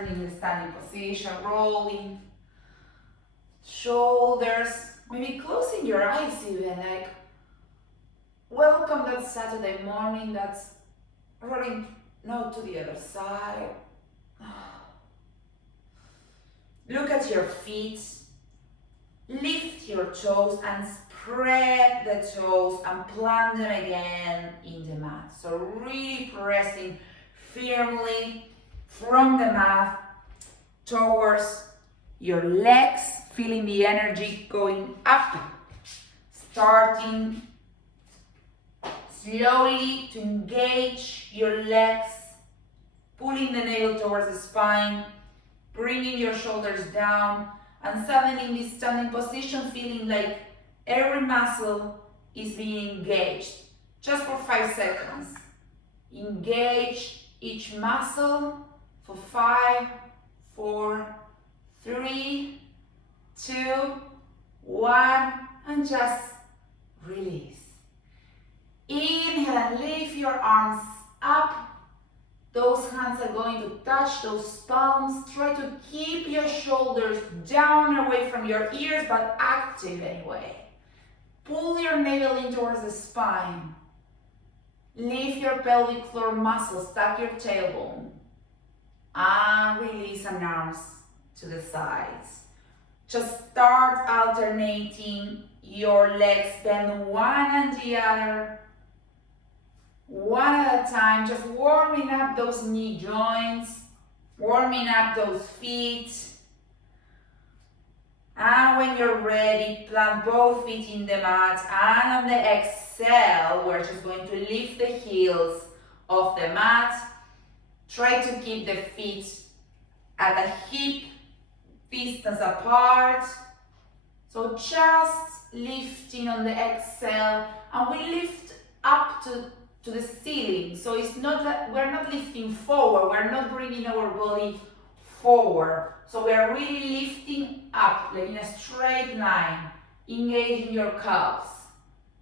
turning in the standing position, rolling. Shoulders, maybe closing your eyes even, like welcome that Saturday morning that's rolling now to the other side. Look at your feet, lift your toes and spread the toes and plant them again in the mat. So really pressing firmly from the mat towards your legs, feeling the energy going up, starting slowly to engage your legs, pulling the navel towards the spine, bringing your shoulders down, and suddenly in this standing position, feeling like every muscle is being engaged. Just for 5 seconds. Engage each muscle for 5, 4, 3, 2, 1, and just release. Inhale and lift your arms up. Those hands are going to touch those palms. Try to keep your shoulders down away from your ears, but active anyway. Pull your navel in towards the spine. Lift your pelvic floor muscles, tuck your tailbone. And release and arms to the sides. Just start alternating your legs, bend one and the other, one at a time, just warming up those knee joints, warming up those feet. And when you're ready, plant both feet in the mat, and on the exhale, we're just going to lift the heels off the mat. Try to keep the feet at a hip distance apart. So just lifting on the exhale, and we lift up to the ceiling. So it's not that we're not lifting forward, we're not bringing our body forward. So we are really lifting up, like in a straight line, engaging your calves.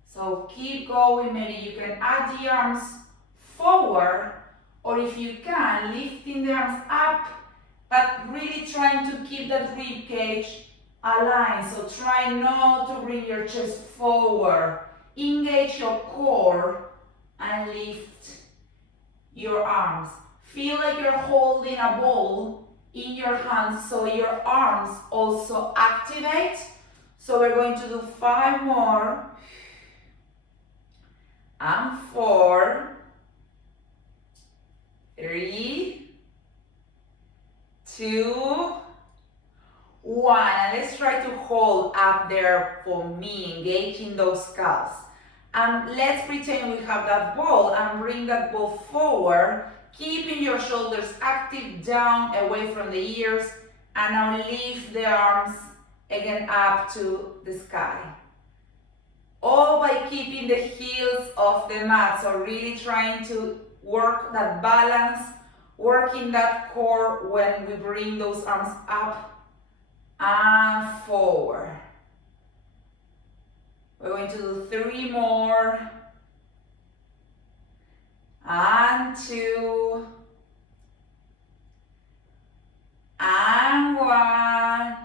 So keep going, maybe you can add the arms forward, or if you can, lifting the arms up, but really trying to keep that rib cage aligned. So try not to bring your chest forward. Engage your core and lift your arms. Feel like you're holding a ball in your hands, so your arms also activate. So we're going to do 5 more. And 4, 3, 2, 1. And let's try to hold up there for me, engaging those calves. And let's pretend we have that ball and bring that ball forward, keeping your shoulders active down away from the ears. And now lift the arms again up to the sky. All by keeping the heels off the mat. So really trying to work that balance, working that core when we bring those arms up and forward. We're going to do 3 more. And 2. And 1.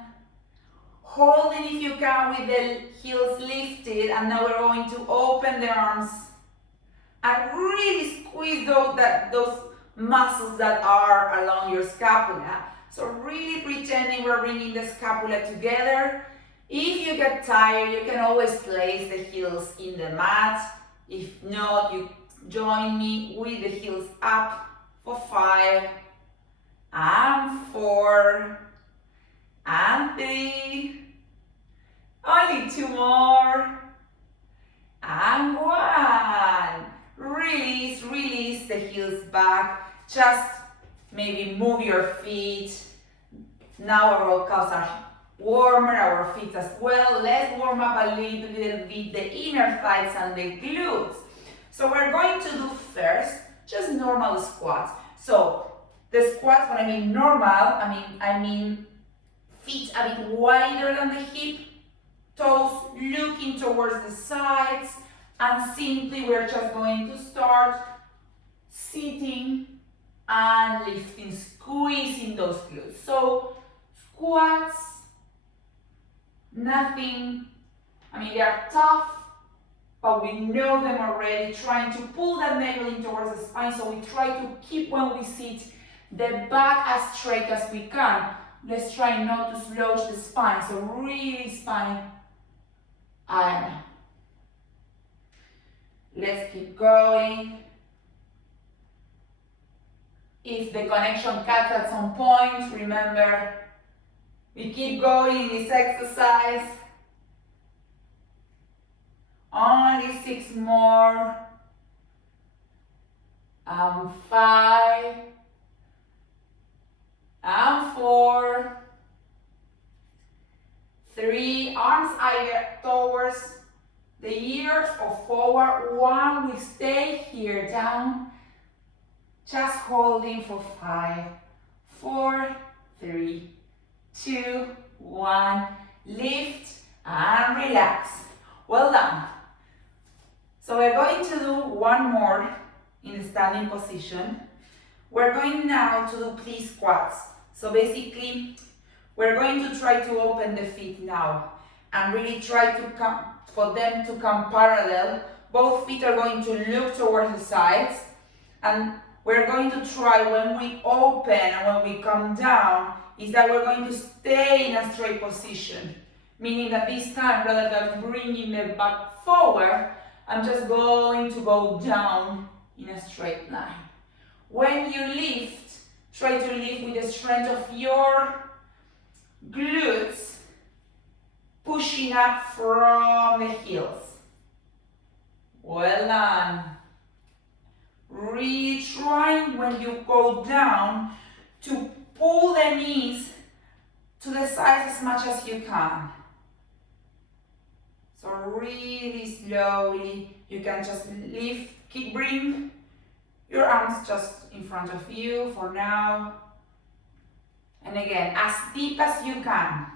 Holding if you can with the heels lifted, and now we're going to open the arms and really squeeze those muscles that are along your scapula. So really pretending we're bringing the scapula together. If you get tired, you can always place the heels in the mat. If not, you join me with the heels up for 5 and 4 and 3. Only 2 more. And 1. Release, release the heels back. Just maybe move your feet. Now our calves are warmer, our feet as well. Let's warm up a little bit the inner thighs and the glutes. So we're going to do first just normal squats. So the squats, when I mean normal, I mean feet a bit wider than the hip, toes looking towards the sides, and simply we're just going to start sitting and lifting, squeezing squeezing those glutes. So squats, nothing, they are tough, but we know them already, trying to pull that navel in towards the spine, so we try to keep, when we sit, the back as straight as we can. Let's try not to slouch the spine, so really spine iron. Let's keep going. If the connection cuts at some point, remember, we keep going in this exercise. Only 6 more. 5. 4. 3. Arms either towards the ears or forward. 1. We stay here down. Just holding for 5. 4. 3. 2. 1. Lift and relax. Well done. So we're going to do one more in the standing position. We're going now to do plie squats. So basically, we're going to try to open the feet now and really try to for them to come parallel. Both feet are going to look towards the sides, and we're going to try, when we open and when we come down, is that we're going to stay in a straight position. Meaning that this time, rather than bringing the back forward, I'm just going to go down in a straight line. When you lift, try to lift with the strength of your glutes pushing up from the heels. Well done. Really trying, when you go down, to pull the knees to the sides as much as you can. So really slowly, you can just lift, bring your arms just in front of you for now. And again, as deep as you can.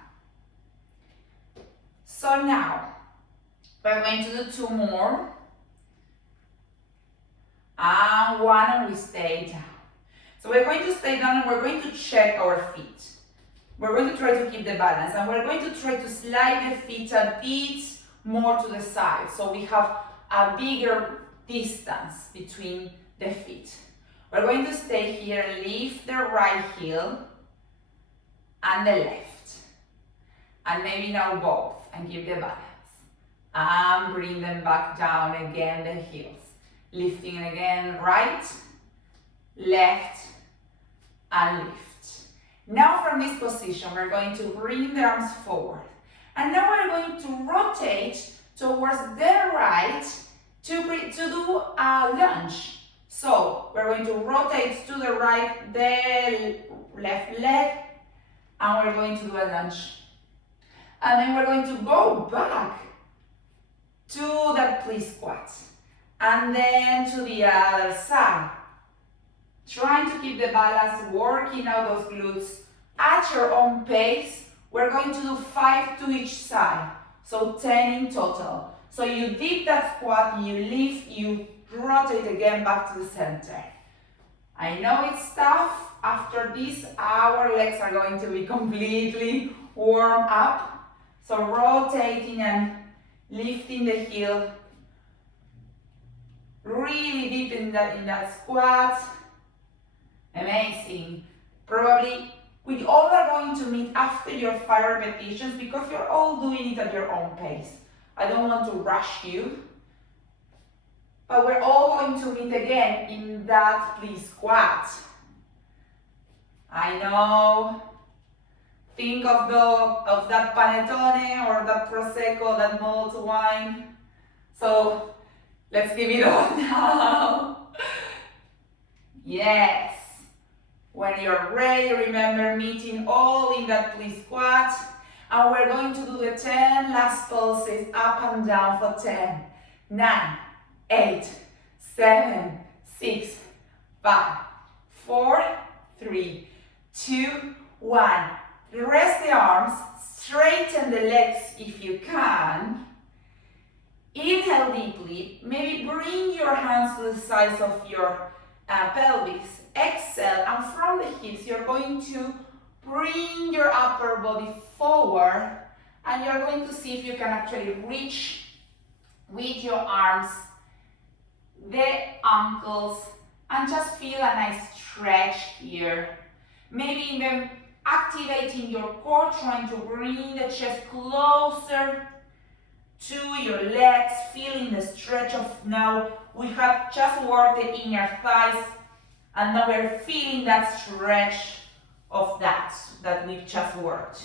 So now, we're going to do 2 more. And 1, and we stay down. So we're going to stay down and we're going to check our feet. We're going to try to keep the balance, and we're going to try to slide the feet a bit more to the side, so we have a bigger distance between the feet. We're going to stay here, lift the right heel and the left, and maybe now both, and give the balance, and bring them back down again, the heels, lifting again, right, left, and lift. Now from this position, we're going to bring the arms forward. And now we're going to rotate towards the right to do a lunge. So we're going to rotate to the right, the left leg, and we're going to do a lunge. And then we're going to go back to that plie squat. And then to the other side. Trying to keep the balance, working out those glutes at your own pace. We're going to do 5 to each side, so 10 in total. So you dip that squat, you lift, you rotate again back to the center. I know it's tough. After this, our legs are going to be completely warmed up. So rotating and lifting the heel, really deep in that squat. Amazing. Probably we all are going to meet after your 5 repetitions, because you're all doing it at your own pace. I don't want to rush you, but we're all going to meet again in that plie squat. I know. Think of that panettone or that prosecco, that mulled wine. So let's give it all now. Yes. When you're ready, remember, meeting all in that plie squat. And we're going to do the 10 last pulses up and down for 10, 9, 8, 7, 6, 5, 4, 3, 2, 1. Rest the arms, straighten the legs if you can. Inhale deeply, maybe bring your hands to the sides of your pelvis. exhale, and from the hips, you're going to bring your upper body forward, and you're going to see if you can actually reach with your arms the ankles and just feel a nice stretch here. Maybe even activating your core, trying to bring the chest closer to your legs, feeling the stretch of now. We have just worked the inner thighs, and now we're feeling that stretch of that we've just worked.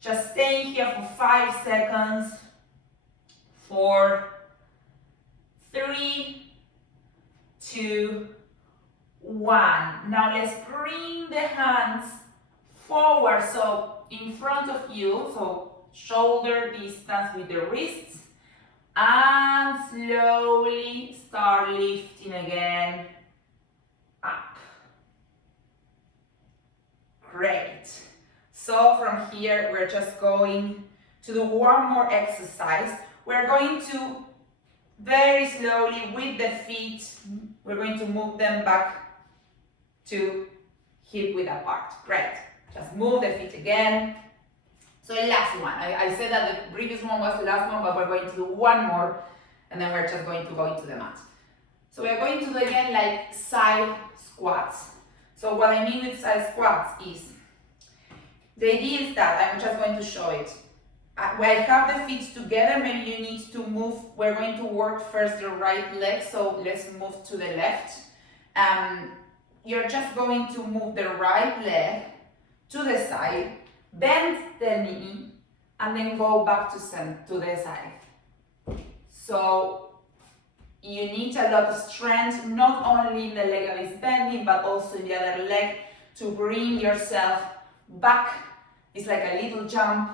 Just staying here for 5 seconds. 4, 3, 2, 1. Now let's bring the hands forward, so in front of you, so shoulder distance with the wrists, and slowly start lifting again up. Great. So from here, we're just going to do one more exercise. We're going to very slowly with the feet, we're going to move them back to hip width apart. Great. Just move the feet again. So the last one. I said that the previous one was the last one, but we're going to do one more, and then we're just going to go into the mat. So we're going to do again like side squats. So what I mean with side squats is, the idea is that I'm just going to show it. When I have the feet together, maybe you need to move. We're going to work first the right leg, so let's move to the left. You're just going to move the right leg to the side, bend the knee, and then go back to the side. So you need a lot of strength, not only in the leg that is bending, but also in the other leg, to bring yourself back. It's like a little jump.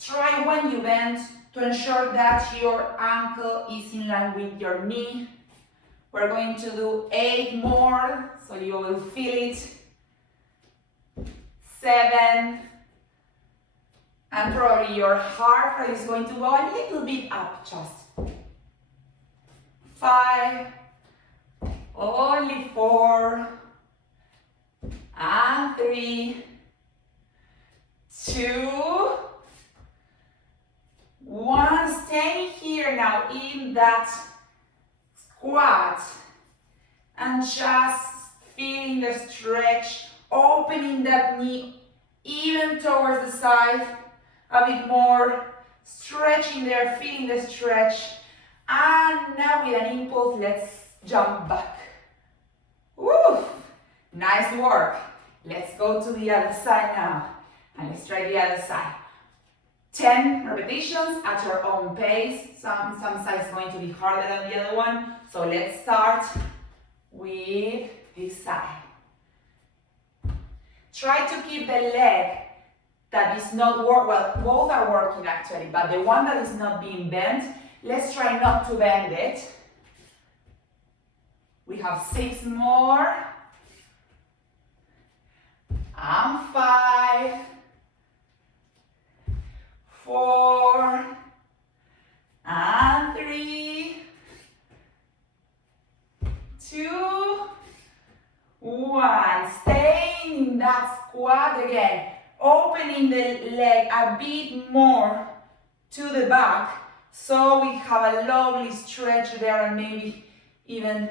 Try when you bend to ensure that your ankle is in line with your knee. We're going to do 8 more, so you will feel it. 7, and probably your heart rate is going to go a little bit up just. 5, only 4, and 3, 2, 1. Stay here now in that squat and just feeling the stretch, opening that knee even towards the side a bit more, stretching there, feeling the stretch, and now with an impulse, let's jump back. Woo! Nice work. Let's go to the other side now, and let's try the other side. 10 repetitions at your own pace. Some sides going to be harder than the other one, so let's start with this side. Try to keep the leg that is not well, both are working actually, but the one that is not being bent, let's try not to bend it. We have 6 more. And 5, 4, and 3, 2, 1. Staying in that squat again, opening the leg a bit more to the back, so we have a lovely stretch there, and maybe even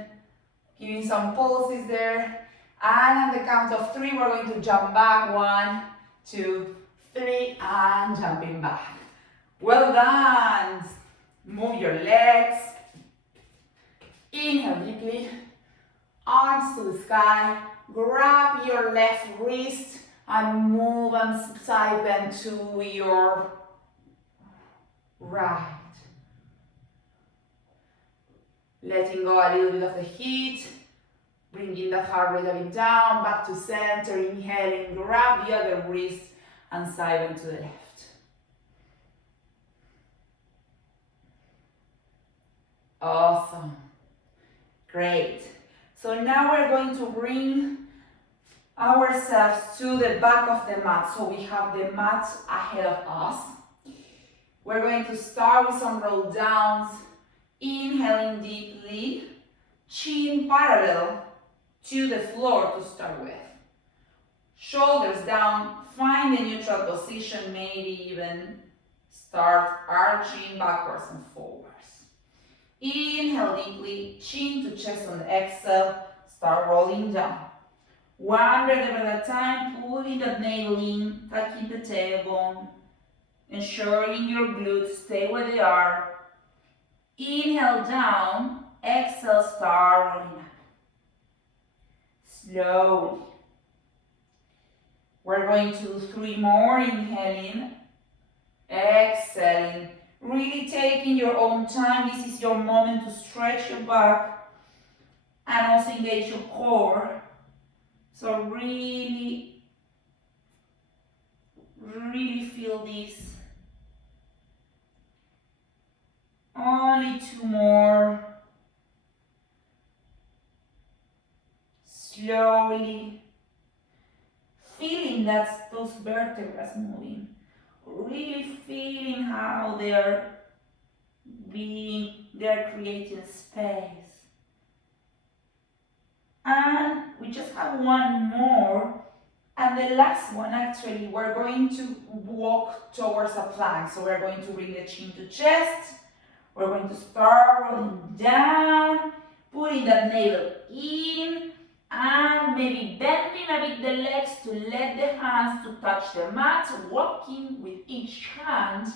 giving some pulses there. And on the count of 3, we're going to jump back. 1, 2, 3, and jumping back. Well done. Move your legs. Inhale deeply. Arms to the sky. Grab your left wrist and move and side bend to your right. Letting go a little bit of the heat. Bringing the heart rate a bit down, back to center, inhaling, grab the other wrist and side bend to the left. Awesome. Great. So now we're going to bring ourselves to the back of the mat. So we have the mat ahead of us. We're going to start with some roll downs, inhaling deeply, chin parallel to the floor to start with. Shoulders down, find the neutral position, maybe even start arching backwards and forwards. Inhale deeply, chin to chest on the exhale, start rolling down. One vertebra at a time, pulling that navel in, tucking the tailbone, ensuring your glutes stay where they are. Inhale down, exhale, start rolling up. Slowly. We're going to do 3 more, inhaling, exhaling, really taking your own time. This is your moment to stretch your back and also engage your core. So really feel this. Only 2 more. Slowly. Feeling that those vertebrae moving. Really feeling how they're creating space. And we just have 1 more. And the last one, actually, we're going to walk towards a plank. So we're going to bring the chin to chest. We're going to start rolling down, putting that navel in, and maybe bending a bit the legs to let the hands to touch the mat, walking with each hand,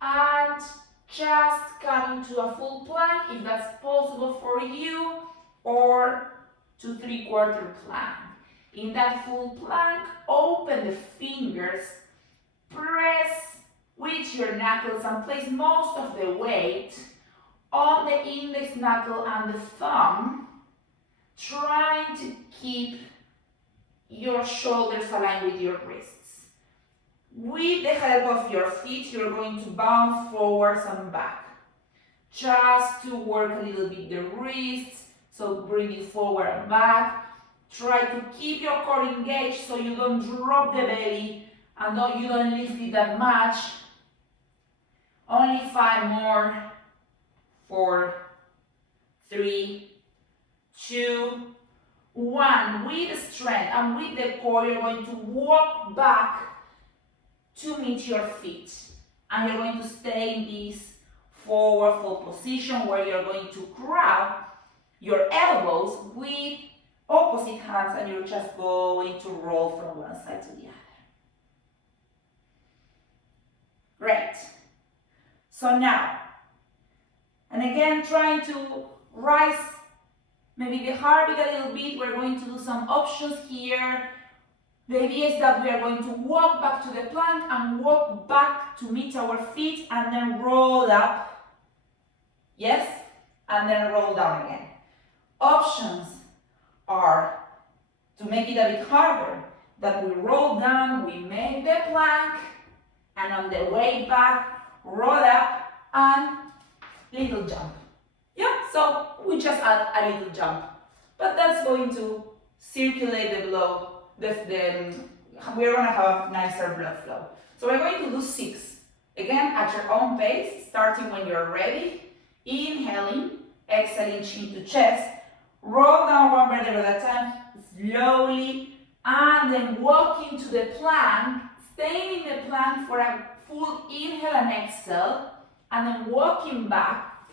and just coming to a full plank if that's possible for you, or to 3/4 plank. In that full plank, open the fingers, press with your knuckles and place most of the weight on the index knuckle and the thumb, trying to keep your shoulders aligned with your wrists. With the help of your feet, you're going to bounce forwards and back, just to work a little bit the wrists, so bring it forward and back. Try to keep your core engaged so you don't drop the belly and you don't lift it that much. Only 5 more. 4, 3, 2, 1. With strength and with the core, you're going to walk back to meet your feet. And you're going to stay in this forward fold position where you're going to grab your elbows with opposite hands and you're just going to roll from one side to the other. Great. So now, and again, trying to rise maybe the heart a little bit. We're going to do some options here. The idea is that we are going to walk back to the plank and walk back to meet our feet and then roll up. Yes? And then roll down again. Options are to make it a bit harder, that we roll down, we make the plank, and on the way back, roll up and little jump. Yeah, so we just add a little jump, but that's going to circulate the blood. We're going to have nicer blood flow. So we're going to do 6. Again, at your own pace, starting when you're ready. Inhaling, exhaling, chin to chest. Roll down 1 vertebra at a time, slowly, and then walking to the plank, staying in the plank for a full inhale and exhale, and then walking back,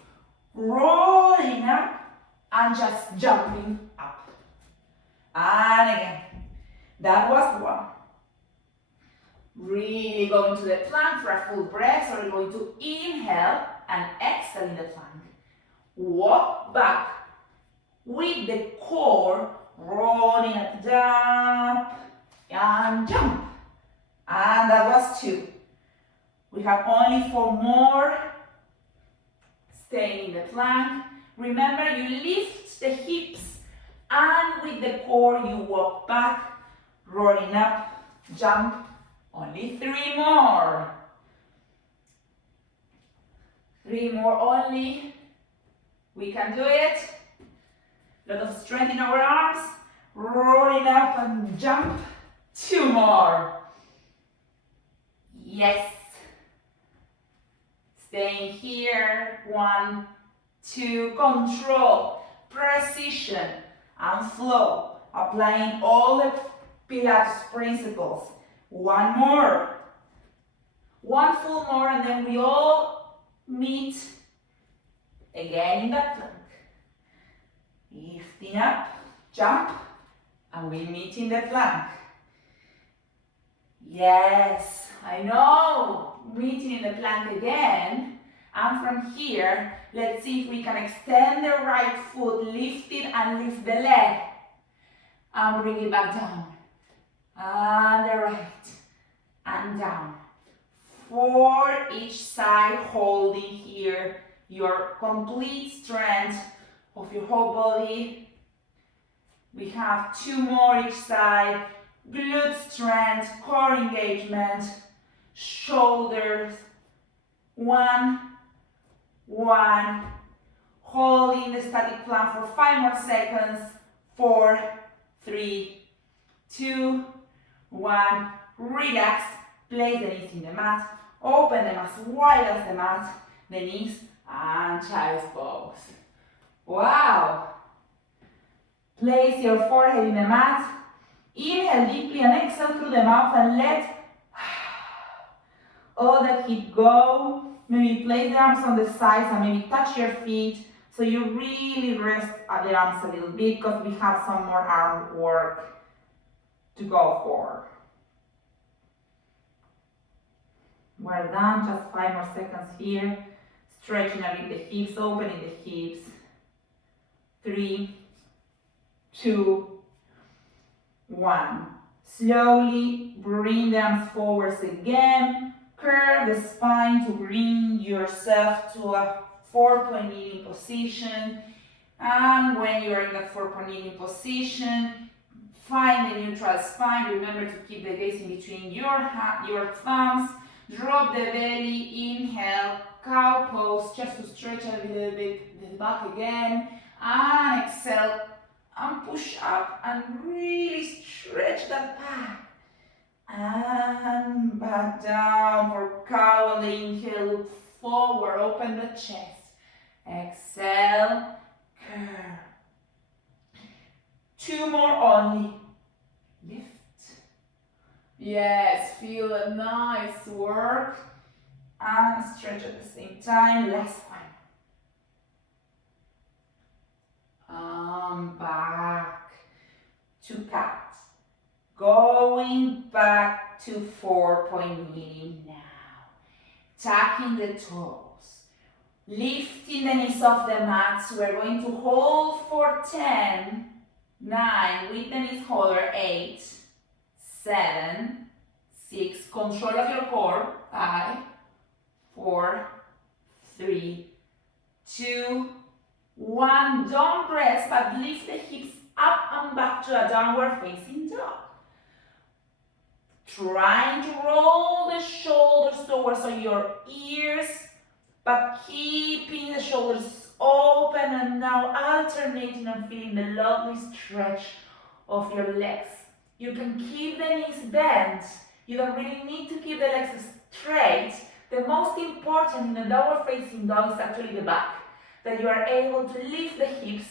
rolling up, and just jumping up. And again, that was 1. Really going to the plank for a full breath, so we're going to inhale and exhale in the plank. Walk back with the core, rolling it down and jump. And that was 2. We have only 4 more. Stay in the plank. Remember, you lift the hips and with the core you walk back, rolling up, jump. Only 3 more. 3 more only. We can do it. A lot of strength in our arms. Rolling up and jump. 2 more. Yes. Staying here. 1, 2. Control. Precision. and flow, applying all the Pilates principles. One more. One full more, and then we all meet again in that plank. Lifting up, jump, and we meet in the plank. Yes, I know. Meeting in the plank again. And from here, let's see if we can extend the right foot, lift it and lift the leg. And bring it back down. And the right. And down. For each side, holding here your complete strength of your whole body. We have 2 more each side. Glute strength, core engagement, shoulders. 1, 1. Holding the static plank for 5 more seconds. 4, 3, 2, 1. Relax. Place the knees in the mat. Open them as wide as the mat. The knees and child's pose. Wow. Place your forehead in the mat. Inhale deeply and exhale through the mouth and let all that heat go. Maybe place the arms on the sides and maybe touch your feet. So you really rest at the arms a little bit because we have some more arm work to go for. We're done, just 5 more seconds here. Stretching a bit the hips, opening the hips. 3, 2, 1. Slowly bring the arms forwards again. Curve the spine to bring yourself to a 4-point kneeling position. And when you're in that 4-point kneeling position, find the neutral spine. Remember to keep the gaze in between your thumbs. Drop the belly, inhale, cow pose, just to stretch a little bit the back again. And exhale, and push up and really stretch that back. And back down for cow on the inhale, look forward, open the chest. Exhale, curve. 2 more only. Lift. Yes, feel a nice work. And stretch at the same time. Last one. Back to cat. Going back to 4-point kneeling now. Tucking the toes. Lifting the knees off the mat. So we're going to hold for 10, 9, with the knees holder, 8, 7, 6, control of your core, 5, 4, 3, 2, 1. Don't press, but lift the hips up and back to a downward facing dog. Trying to roll the shoulders towards your ears, but keeping the shoulders open and now alternating and feeling the lovely stretch of your legs. You can keep the knees bent. You don't really need to keep the legs straight. The most important in a downward facing dog is actually the back. That you are able to lift the hips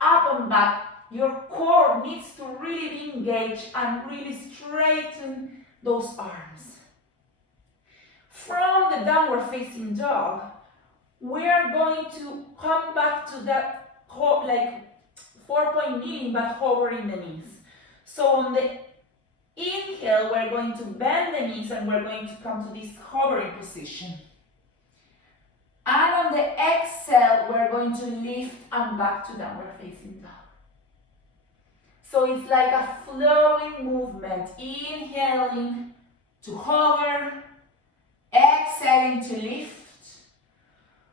up and back. Your core needs to really be engaged and really straighten those arms. From the downward facing dog, we are going to come back to that like 4-point kneeling but hovering the knees. So on the inhale, we're going to bend the knees and we're going to come to this hovering position. And on the exhale, we're going to lift and back to downward facing dog. So it's like a flowing movement. Inhaling to hover, exhaling to lift.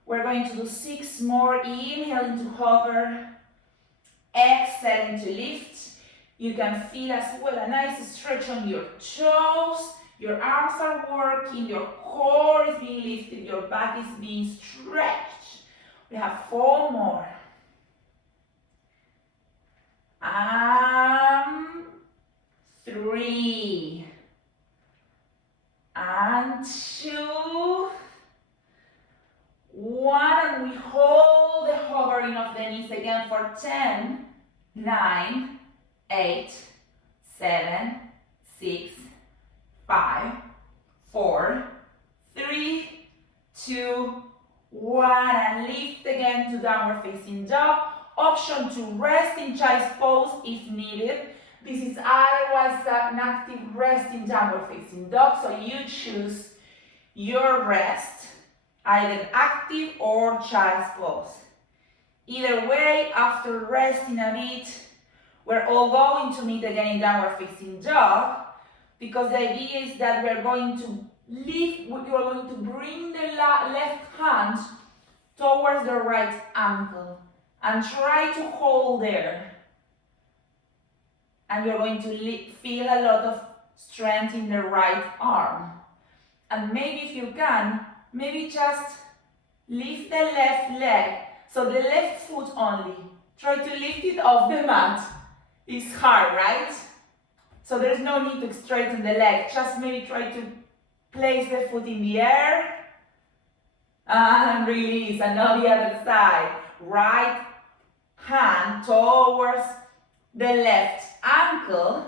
We're going to do 6 more. Inhaling to hover, exhaling to lift. You can feel as well a nice stretch on your toes. Your arms are working, your core is being lifted, your back is being stretched. We have 4 more. 3 and 2, 1, and we hold the hovering of the knees again for 10, 9, 8, 7, 6, 5, 4, 3, 2, 1, and lift again to downward facing dog. Option to rest in child's pose if needed. This is otherwise an active rest in downward facing dog, so you choose your rest, either active or child's pose. Either way, after resting a bit, we're all going to meet again in downward facing dog, because the idea is that we're going to lift, you're going to bring the left hand towards the right ankle and try to hold there. And you're going to feel a lot of strength in the right arm. And maybe if you can, maybe just lift the left leg. So the left foot only. Try to lift it off the mat. It's hard, right? So there's no need to straighten the leg. Just maybe try to place the foot in the air. And release. And now the other side. Right hand towards the left ankle.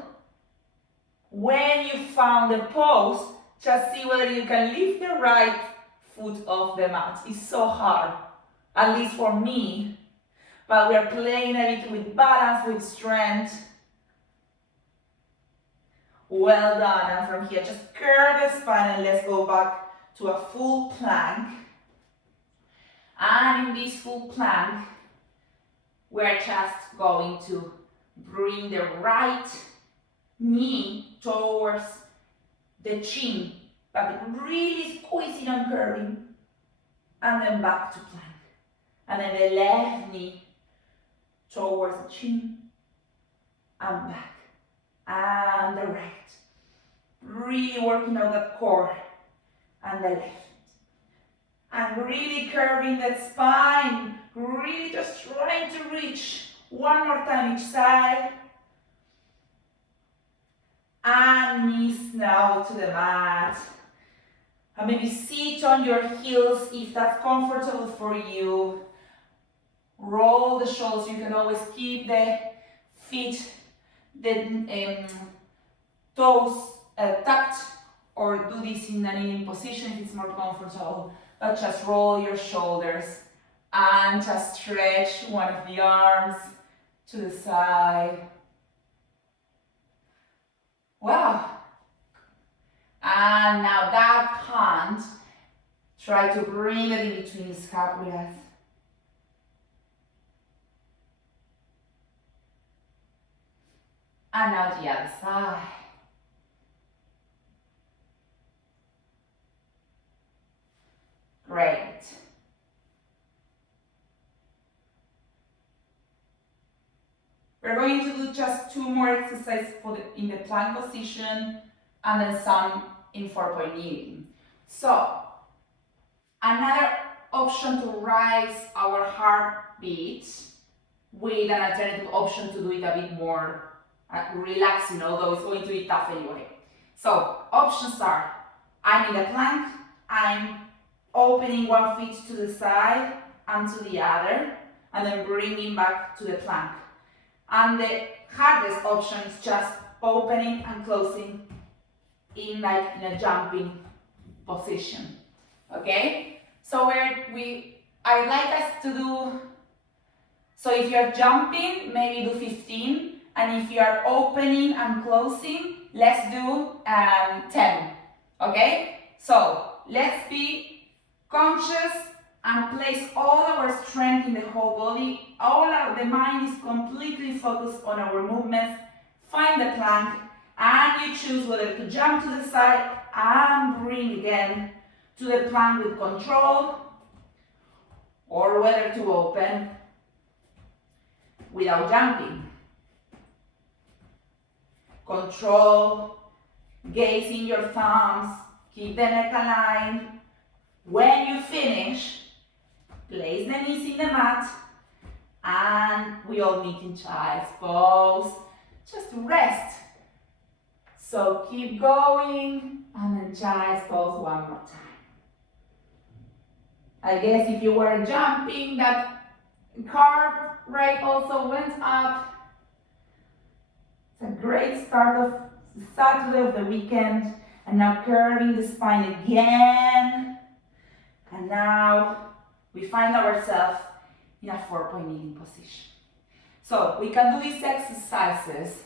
When you found the pose, just see whether you can lift the right foot off the mat. It's so hard, at least for me. But we're playing a bit with balance, with strength. Well done. And from here, just curve the spine and let's go back to a full plank. And in this full plank, we're just going to bring the right knee towards the chin, but really squeezing and curving, and then back to plank. And then the left knee towards the chin, and back, and the right. Really working out that core, and the left. And really curving that spine, really just trying to reach. One more time each side. And knees now to the mat. And maybe sit on your heels if that's comfortable for you. Roll the shoulders. You can always keep the feet, the toes tucked, or do this in a kneeling position if it's more comfortable. But just roll your shoulders and just stretch one of the arms to the side. Wow. And now that hand, try to bring it in between the scapulas. And now the other side. Great. We're going to do just 2 more exercises in the plank position and then some in 4-point kneeling. So, another option to rise our heartbeat with an alternative option to do it a bit more relaxing, although it's going to be tough anyway. So, options are, I'm in the plank, I'm opening one foot to the side and to the other, and then bringing back to the plank. And the hardest option is just opening and closing in a jumping position. Okay? So I'd like us to do, so if you're jumping, maybe do 15, and if you are opening and closing, let's do 10. Okay? So let's be conscious and place all our strength in the whole body. The mind is completely focused on our movements. Find the plank and you choose whether to jump to the side and bring again to the plank with control, or whether to open without jumping. Control, gazing your thumbs, keep the neck aligned. When you finish, place the knees in the mat and we all meet in child's pose. Just rest. So keep going and then child's pose one more time. I guess if you were jumping, that heart rate also went up. It's a great start of the Saturday of the weekend. And now curving the spine again. And now we find ourselves in a 4-point kneeling position. So we can do these exercises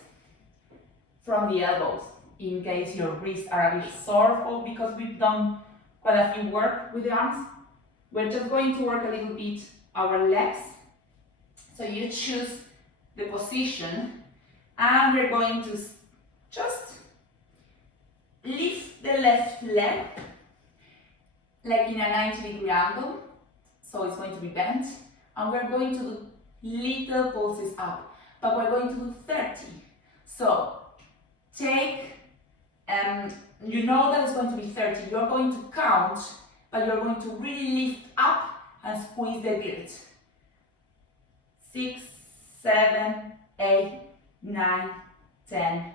from the elbows in case your wrists are a bit sore, because we've done quite a few work with the arms. We're just going to work a little bit our legs. So you choose the position and we're going to just lift the left leg like in a 90-degree angle. So it's going to be bent. And we're going to do little pulses up, but we're going to do 30. So take, you know that it's going to be 30. You're going to count, but you're going to really lift up and squeeze the glutes. 6, 7, 8, 9, 10,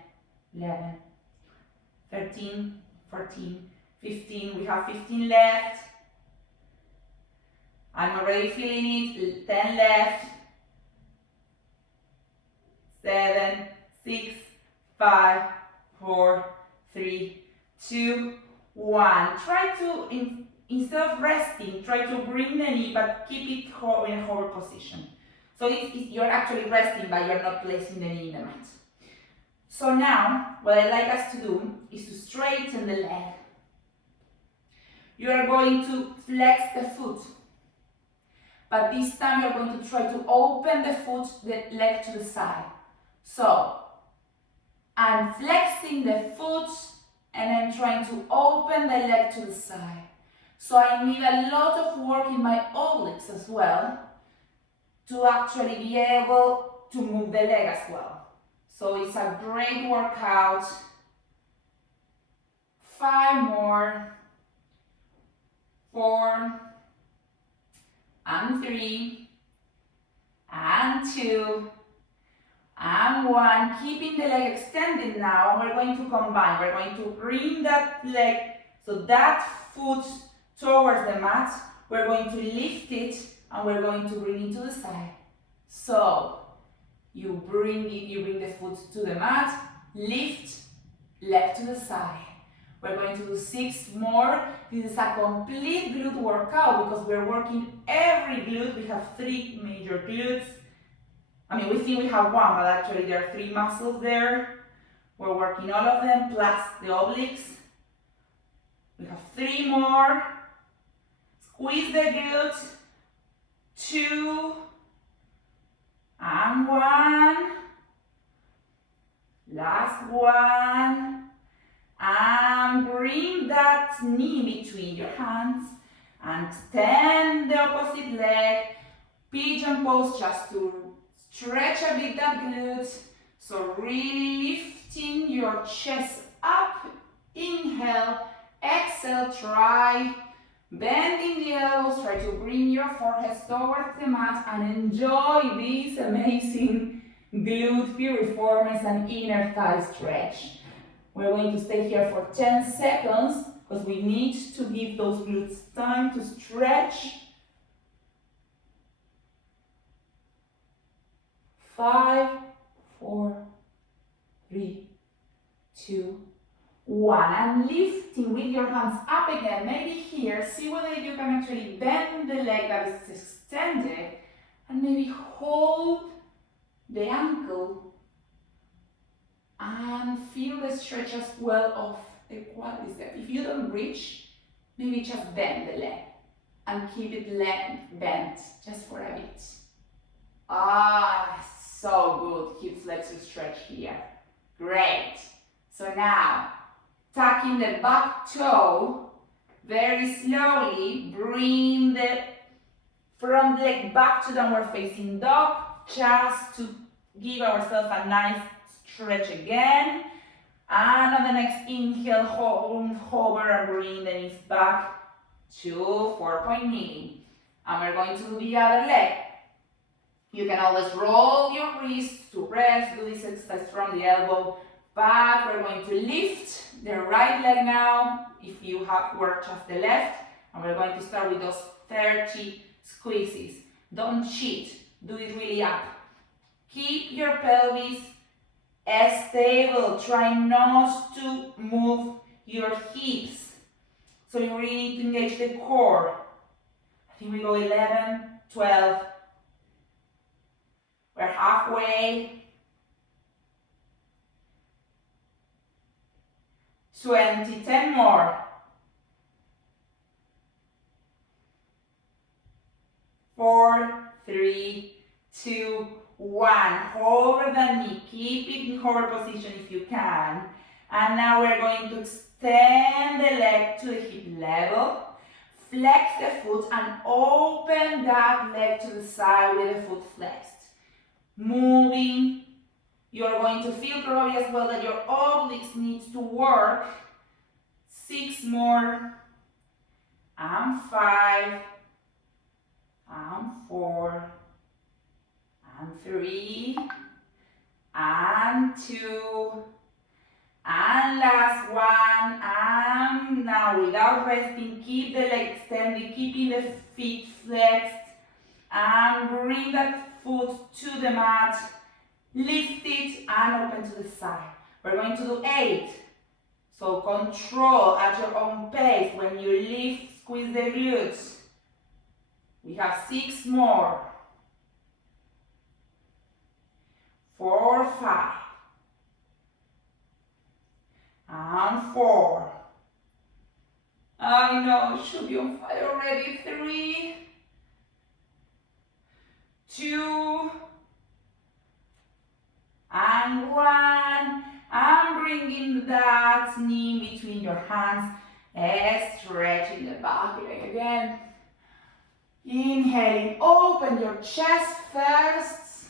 11, 13, 14, 15. We have 15 left. I'm already feeling it. 10 left. 7, 6, 5, 4, 3, 2, 1. Try to, instead of resting, try to bring the knee, but keep it in a hover position. So you're actually resting, but you're not placing the knee in the mat. So now, what I'd like us to do is to straighten the leg. You are going to flex the foot. But this time you're going to try to open the leg to the side. So, I'm flexing the foot and I'm trying to open the leg to the side. So I need a lot of work in my obliques as well to actually be able to move the leg as well. So it's a great workout. 5 more. 4. And 3, and 2, and 1. Keeping the leg extended now. We're going to combine. We're going to bring that leg, so that foot towards the mat. We're going to lift it, and we're going to bring it to the side. So you bring the foot to the mat, lift, leg to the side. We're going to do 6 more. This is a complete glute workout because we're working every glute. We have 3 major glutes. I mean, we think we have 1, but actually there are 3 muscles there. We're working all of them, plus the obliques. We have 3 more. Squeeze the glutes. 2, and 1. Last one. And bring that knee between your hands and extend the opposite leg. Pigeon pose, just to stretch a bit that glute. So really lifting your chest up. Inhale, exhale, try. Bending the elbows, try to bring your forehead towards the mat and enjoy this amazing glute piriformis and inner thigh stretch. We're going to stay here for 10 seconds because we need to give those glutes time to stretch. 5, 4, 3, 2, 1. And lifting with your hands up again. Maybe here, see whether you can actually bend the leg that is extended and maybe hold the ankle and feel the stretch as well of the quadricep. If you don't reach, maybe just bend the leg and keep it bent just for a bit. So good. Hip flexor stretch here. Great. So now, tucking the back toe, very slowly bring the front leg back to downward facing dog, just to give ourselves a nice stretch again. And on the next inhale, hover and bring the knees back to 4-point kneeling. And we're going to do the other leg. You can always roll your wrists to rest, do this exercise from the elbow, but we're going to lift the right leg now, if you have worked just the left, and we're going to start with those 30 squeezes. Don't cheat, do it really up. Keep your pelvis stable. Try not to move your hips. So you really need to engage the core. I think we go 11, 12. We're halfway. 20, 10 more. 4, 3, 2, 1. Hover the knee. Keep it in hover position if you can. And now we're going to extend the leg to the hip level. Flex the foot and open that leg to the side with the foot flexed. Moving. You're going to feel probably as well that your obliques need to work. 6 more. And 5. And 4. And 3. And 2. And last one. And now without resting, keep the leg extended, keeping the feet flexed. And bring that foot to the mat. Lift it and open to the side. We're going to do 8. So control at your own pace. When you lift, squeeze the glutes. We have 6 more. 4, 5. And 4. I know, it should be on fire already. 3. 2. And 1. And bringing that knee between your hands. Stretching the back leg again. Inhaling, open your chest first.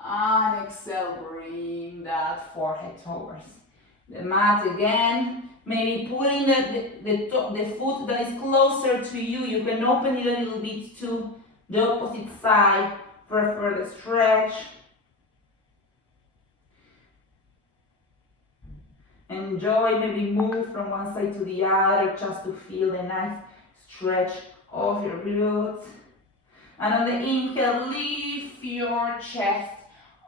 And exhale, bring that forehead towards the mat again. Maybe putting the foot that is closer to you. You can open it a little bit to the opposite side for a further stretch. Enjoy, maybe move from one side to the other just to feel the nice stretch of your glutes. And on the inhale, lift your chest.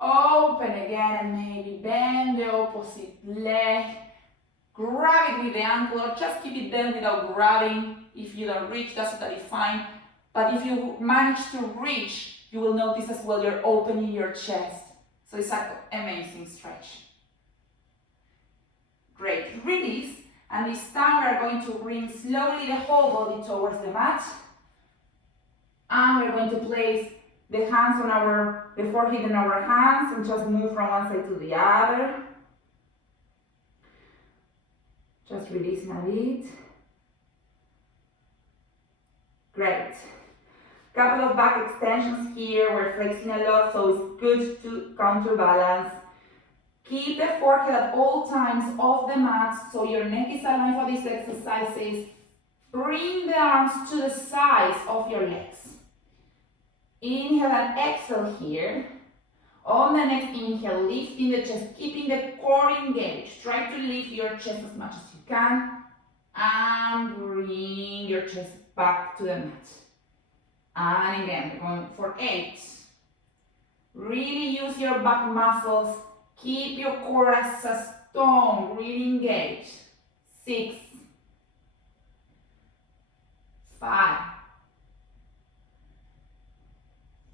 Open again and maybe bend the opposite leg. Grab it with the ankle or just keep it bent without grabbing. If you don't reach, that's totally fine. But if you manage to reach, you will notice as well you're opening your chest. So it's an amazing stretch. Great. Release. And this time we're going to bring slowly the whole body towards the mat. And we're going to place the hands on the forehead in our hands and just move from one side to the other. Just releasing a bit. Great. Couple of back extensions here. We're flexing a lot, so it's good to counterbalance. Keep the forehead at all times off the mat so your neck is aligned for these exercises. Bring the arms to the sides of your legs. Inhale and exhale here. On the next inhale, lifting the chest, keeping the core engaged. Try to lift your chest as much as you can. And bring your chest back to the mat. And again, we're going for 8. Really use your back muscles. Keep your core as a stone, really engaged. 6. 5.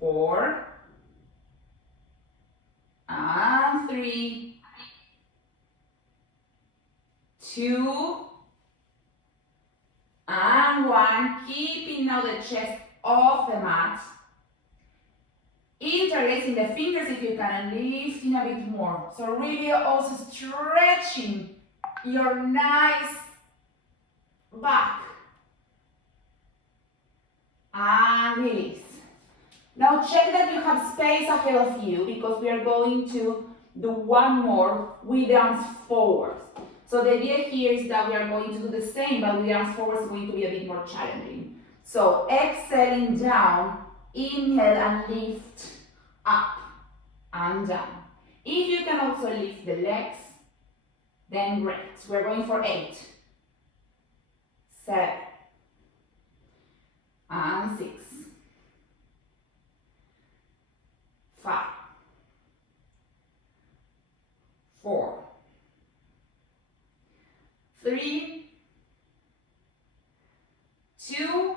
4. And 3. 2. And 1. Keeping now the chest off the mat. Interlacing the fingers if you can and lifting a bit more. So really also stretching your nice back. And release. Now check that you have space ahead of you because we are going to do one more with the arms forward. So the idea here is that we are going to do the same, but with the arms forward it's going to be a bit more challenging. So exhaling down, inhale and lift up and down. If you can also lift the legs, then great. We're going for 8, 7, and 6, 5, 4, 3, 2,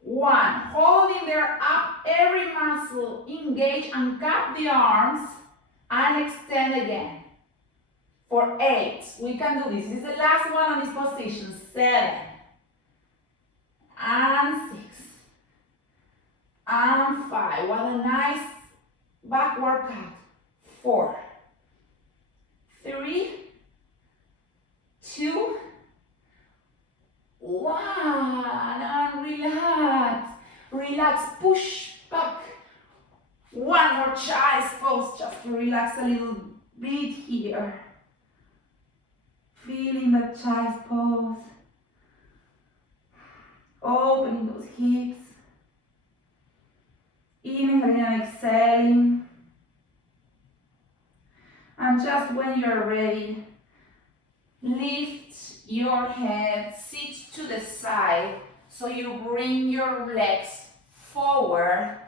1. Holding there up, every muscle engage and cut the arms and extend again. For 8, we can do this. This is the last one on this position. 7, and 6, and 5. What a nice back workout. 4, 3, 2, 1, and relax. Relax, push back. One more child's pose, just to relax a little bit here. Feeling the child's pose. Opening those hips. Inhaling and exhaling. And just when you're ready, lift your head, sit to the side, so you bring your legs forward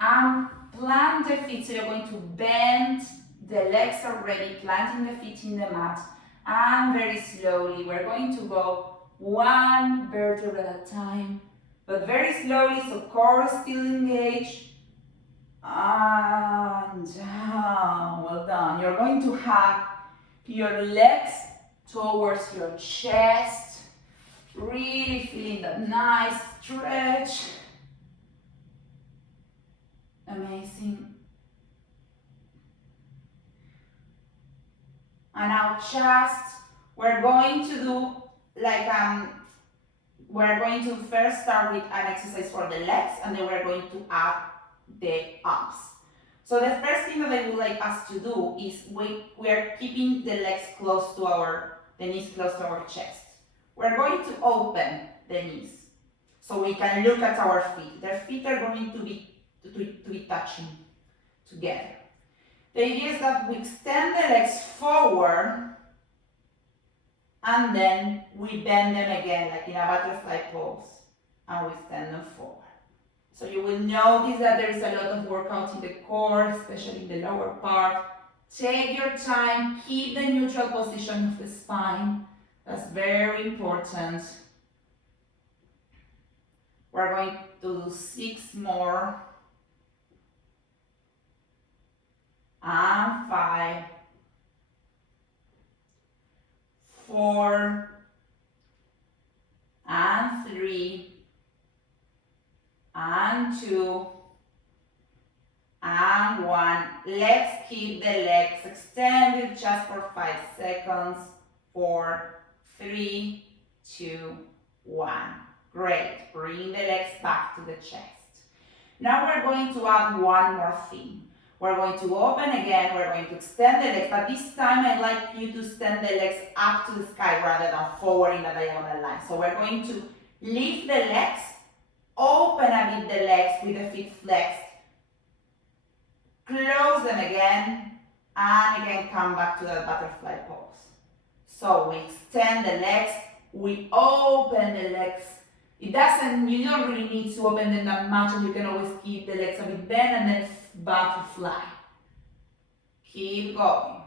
and plant the feet. So you're going to bend the legs already, planting the feet in the mat, and very slowly we're going to go one vertebra at a time, but very slowly, so core still engaged. And down. Well done. You're going to have your legs towards your chest, really feeling that nice stretch. Amazing. And now just, we're going to do like, we're going to first start with an exercise for the legs, and then we're going to add the arms. So the first thing that I would like us to do is we're keeping the legs close to the knees close to our chest. We're going to open the knees so we can look at our feet. Their feet are going to be touching together. The idea is that we extend the legs forward and then we bend them again, like in a butterfly pose, and we extend them forward. So you will notice that there is a lot of workout in the core, especially in the lower part. Take your time, keep the neutral position of the spine. That's very important. We're going to do 6 more. And 5, 4, and 3, and 2, and 1. Let's keep the legs extended just for 5 seconds. 4, 3, 2, 1. Great. Bring the legs back to the chest. Now we're going to add one more thing. We're going to open again, we're going to extend the legs, but this time I'd like you to extend the legs up to the sky rather than forward in a diagonal line. So we're going to lift the legs, open a bit the legs with the feet flexed, close them again, and again come back to that butterfly pose. So we extend the legs, we open the legs. You don't really need to open them that much, and you can always keep the legs a bit bent and then butterfly. Keep going.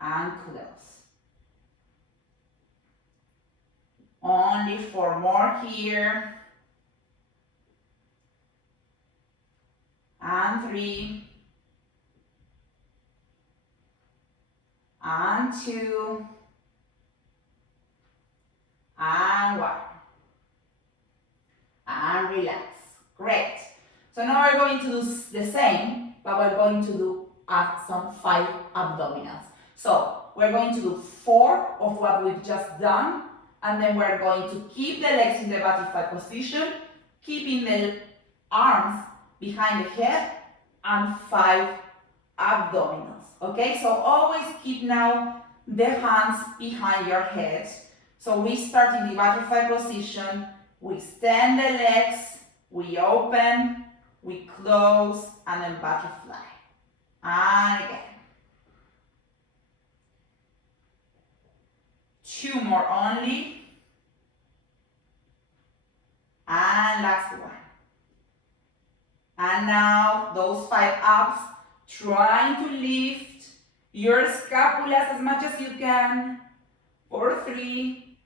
And close. Only 4 more here. And 3. And 2. And 1. And relax. Great. So now we're going to do the same, but we're going to add some 5 abdominals. So we're going to do 4 of what we've just done, and then we're going to keep the legs in the butterfly position, keeping the arms behind the head, and 5 abdominals. Okay, so always keep now the hands behind your head. So we start in the butterfly position, we extend the legs, we open, we close, and then butterfly. And again. 2 more only. And last one. And now those 5 ups, trying to lift your scapulas as much as you can. For 3,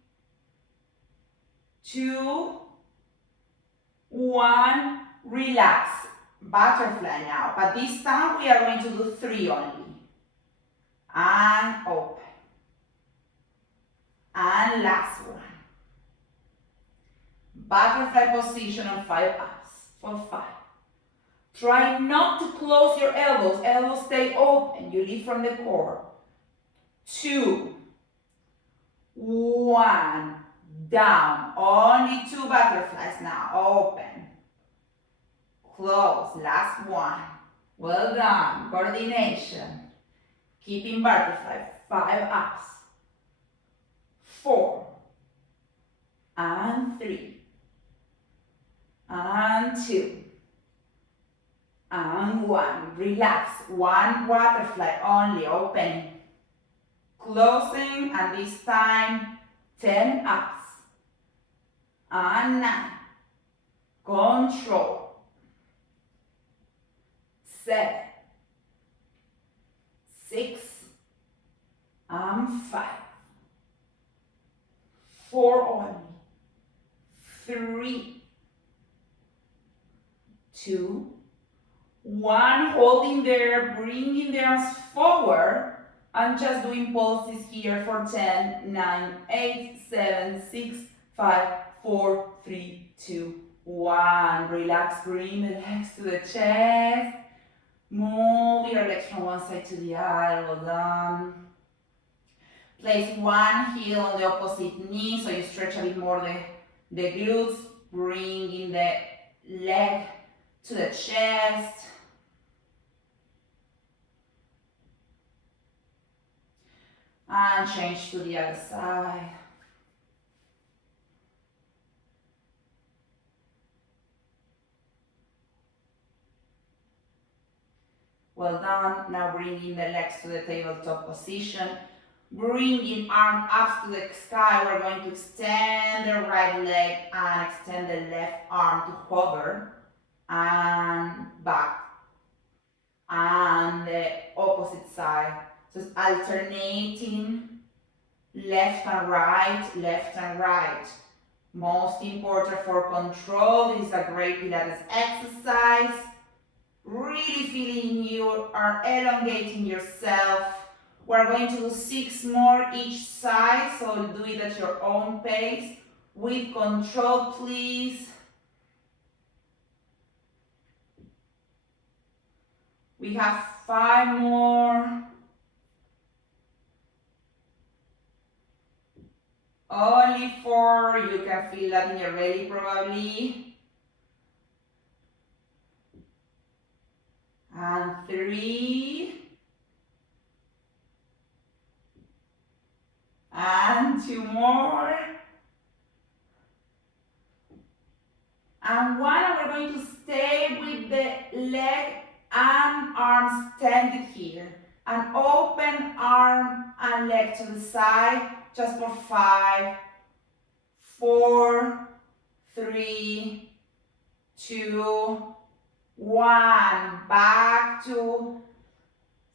2, 1, relax. Butterfly now, but this time we are going to do 3 only. And open. And last one. Butterfly position on 5 ups. For 5. Try not to close your elbows. Elbows stay open. You lift from the core. 2, 1. Down. Only 2 butterflies now. Open. Close. Last one. Well done. Coordination. Keeping butterfly. 5 ups. 4. And 3. And 2. And 1. Relax. 1 butterfly only. Opening. Closing. And this time 10 ups. And 9. Control. 7. 6. And 5. 4 only. 3. 2. 1. Holding there, bringing the arms forward, and just doing pulses here for 10, 9, 8, 7, 6, 5, 4, 3, 2, 1. Relax, bring the legs to the chest. Move your legs from one side to the other. Well done. Place one heel on the opposite knee so you stretch a bit more the glutes. Bringing the leg to the chest. And change to the other side. Well done. Now bringing the legs to the tabletop position. Bringing arm up to the sky. We're going to extend the right leg and extend the left arm to hover. And back. And the opposite side. So it's alternating left and right, left and right. Most important for control. This is a great Pilates exercise. Really feeling you are elongating yourself. We're going to do 6 more each side, so do it at your own pace. With control, please. We have 5 more. Only 4. You can feel that in your belly probably. And 3. And 2 more. And 1. We're going to stay with the leg and arms extended here. And open arm and leg to the side. Just for 5, 4, 3, 2, 1. Back to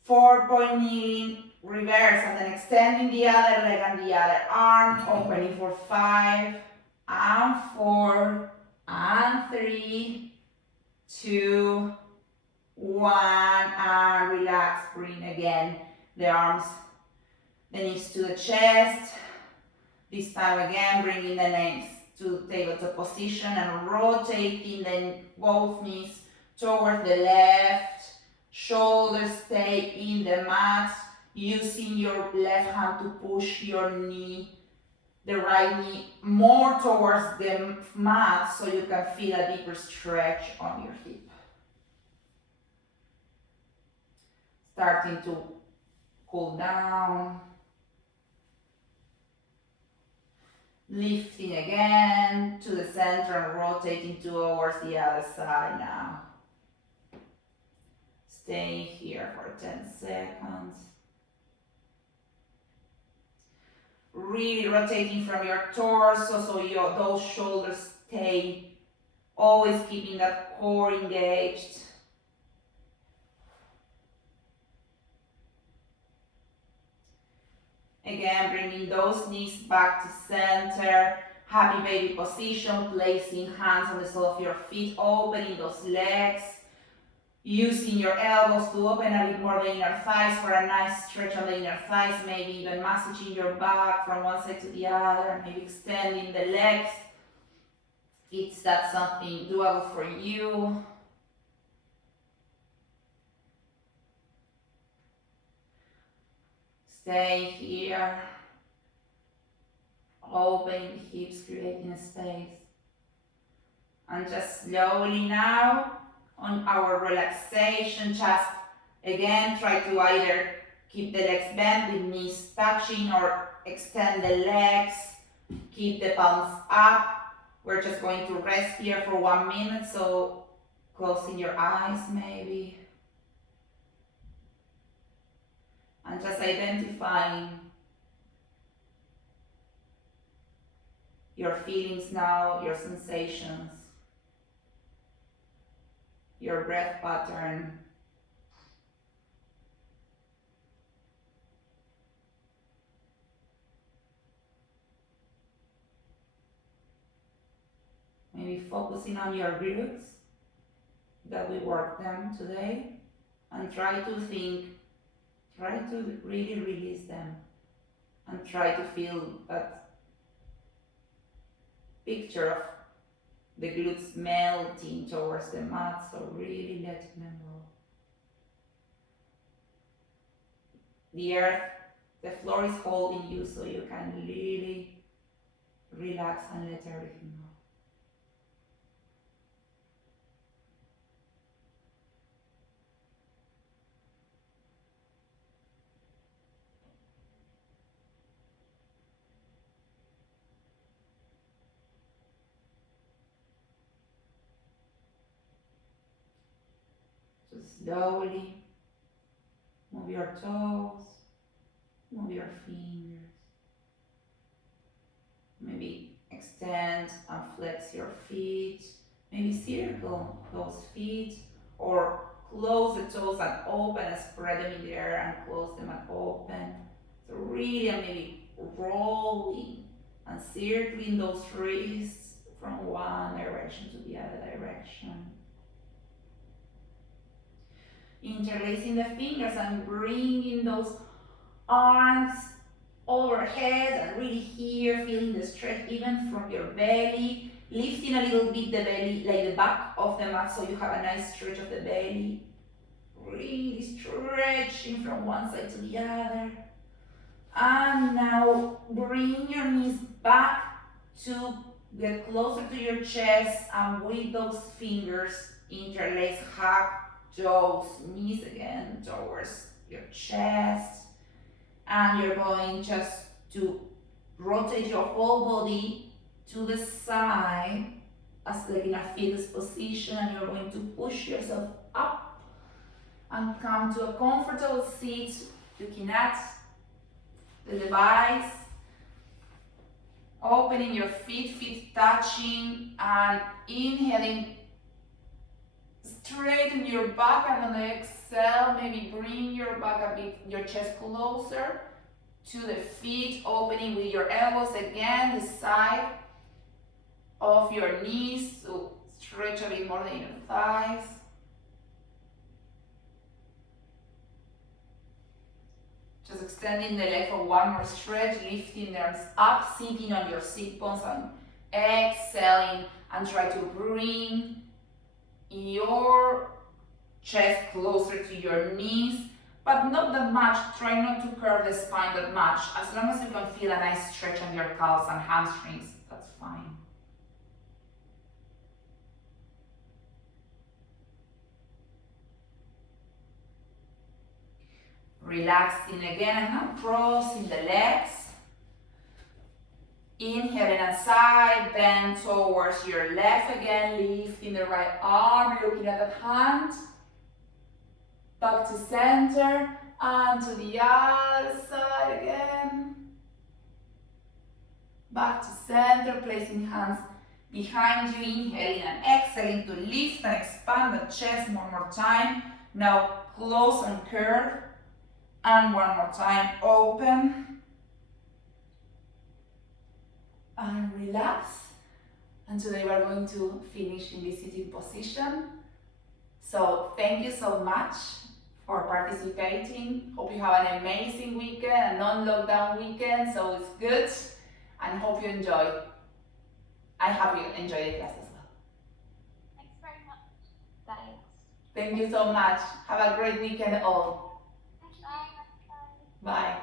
4-point kneeling, reverse, and then extending the other leg and the other arm, opening for 5, and 4, and 3, 2, 1, and relax, bring again the arms, the knees to the chest. This time again, bringing the legs to tabletop position and rotating both knees towards the left. Shoulders stay in the mat. Using your left hand to push your knee, the right knee, more towards the mat so you can feel a deeper stretch on your hip. Starting to cool down. Lifting again to the center and rotating towards the other side now. Stay here for 10 seconds. Really rotating from your torso so those shoulders stay Always keeping that core engaged. Again, bringing those knees back to center. Happy baby position, placing hands on the sole of your feet, opening those legs. Using your elbows to open a bit more the inner thighs for a nice stretch on the inner thighs, maybe even massaging your back from one side to the other, maybe extending the legs. Is that something doable for you? Stay here, opening the hips, creating a space. And just slowly now, on our relaxation, just again try to either keep the legs bent with knees touching or extend the legs, keep the palms up. We're just going to rest here for 1 minute, so closing your eyes maybe. And just identifying your feelings now, your sensations, your breath pattern. Maybe focusing on your glutes, that we worked them today, and try to really release them, and try to feel that picture of the glutes melting towards the mat, so really letting them go. The earth, the floor is holding you, so you can really relax and let everything go. Slowly move your toes, move your fingers. Maybe extend and flex your feet. Maybe circle those feet, or close the toes and open and spread them in the air and close them and open. So really, maybe rolling and circling those wrists from one direction to the other direction. Interlacing the fingers and bringing those arms overhead, and really here feeling the stretch even from your belly, lifting a little bit the belly, like the back of the mat, so you have a nice stretch of the belly. Really stretching from one side to the other. And now bring your knees back to get closer to your chest, and with those fingers interlace, hug those knees again towards your chest, and you're going just to rotate your whole body to the side as like in a fetus position, and you're going to push yourself up and come to a comfortable seat looking at the device, opening your feet touching, and inhaling. Straighten your back, and on the exhale, maybe bring your back a bit, your chest closer to the feet, opening with your elbows again, the side of your knees, so stretch a bit more the inner thighs. Just extending the leg for one more stretch, lifting the arms up, sitting on your sit bones, and exhaling, and try to bring your chest closer to your knees, but not that much. Try not to curve the spine that much. As long as you can feel a nice stretch on your calves and hamstrings, that's fine. Relaxing again, and now crossing the legs. Inhaling and side bend towards your left again, lifting the right arm, looking at that hand. Back to center, and to the other side again. Back to center, placing hands Behind you, inhaling and exhaling to lift and expand the chest one more time. Now close and curve. And one more time, open. And relax. And today we're going to finish in this sitting position. So thank you so much for participating. Hope you have an amazing weekend, a non-lockdown weekend, so it's good. And hope you enjoy. I hope you enjoy the class as well. Thanks very much. Thanks. Thank you so much. Have a great weekend all. Bye. Bye.